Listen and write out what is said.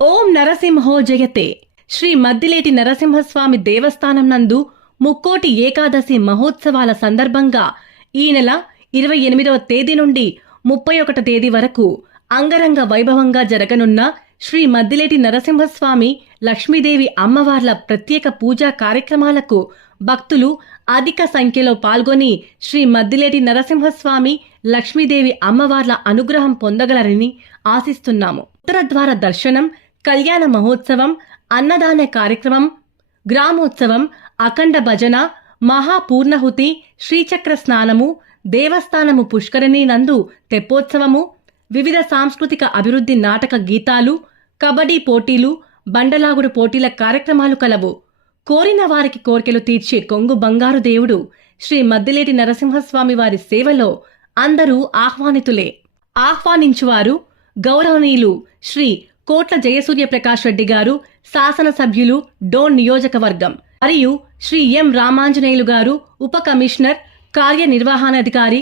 ఓం నరసింహో జయతే. శ్రీ మద్దిలేటి నరసింహస్వామి దేవస్థానం నందు ముక్కోటి ఏకాదశి మహోత్సవాల సందర్భంగా ఈ నెల 28వ తేదీ నుండి 31వ తేదీ వరకు అంగరంగ వైభవంగా జరగనున్న శ్రీ మద్దిలేటి నరసింహస్వామి లక్ష్మీదేవి అమ్మవార్ల ప్రత్యేక పూజా కార్యక్రమాలకు భక్తులు అధిక సంఖ్యలో పాల్గొని శ్రీ మద్దిలేటి నరసింహస్వామి లక్ష్మీదేవి అమ్మవార్ల అనుగ్రహం పొందగలరని ఆశిస్తున్నాము. ఉత్తరద్వార దర్శనం, కళ్యాణ మహోత్సవం, అన్నదాన కార్యక్రమం, గ్రామోత్సవం, అఖండ భజన, మహాపూర్ణహుతి, శ్రీచక్ర స్నానము, దేవస్థానము పుష్కరిణి నందు తెప్పోత్సవము, వివిధ సాంస్కృతిక అభివృద్ధి నాటక గీతాలు, కబడ్డీ పోటీలు, బండలాగుడు పోటీల కార్యక్రమాలు కలవు. కోరిన వారికి కోర్కెలు తీర్చే కొంగు బంగారు దేవుడు శ్రీ మద్దిలేటి నరసింహస్వామి వారి సేవలో అందరూ ఆహ్వానితులే. ఆహ్వానించువారు గౌరవనీయులు శ్రీ కోట్ల జయసూర్యప్రకాష్ రెడ్డి గారు, శాసనసభ్యులు, డోన్ నియోజకవర్గం, మరియు శ్రీ ఎం రామాంజనేయులు గారు, ఉప కమిషనర్, కార్యనిర్వహణాధికారి,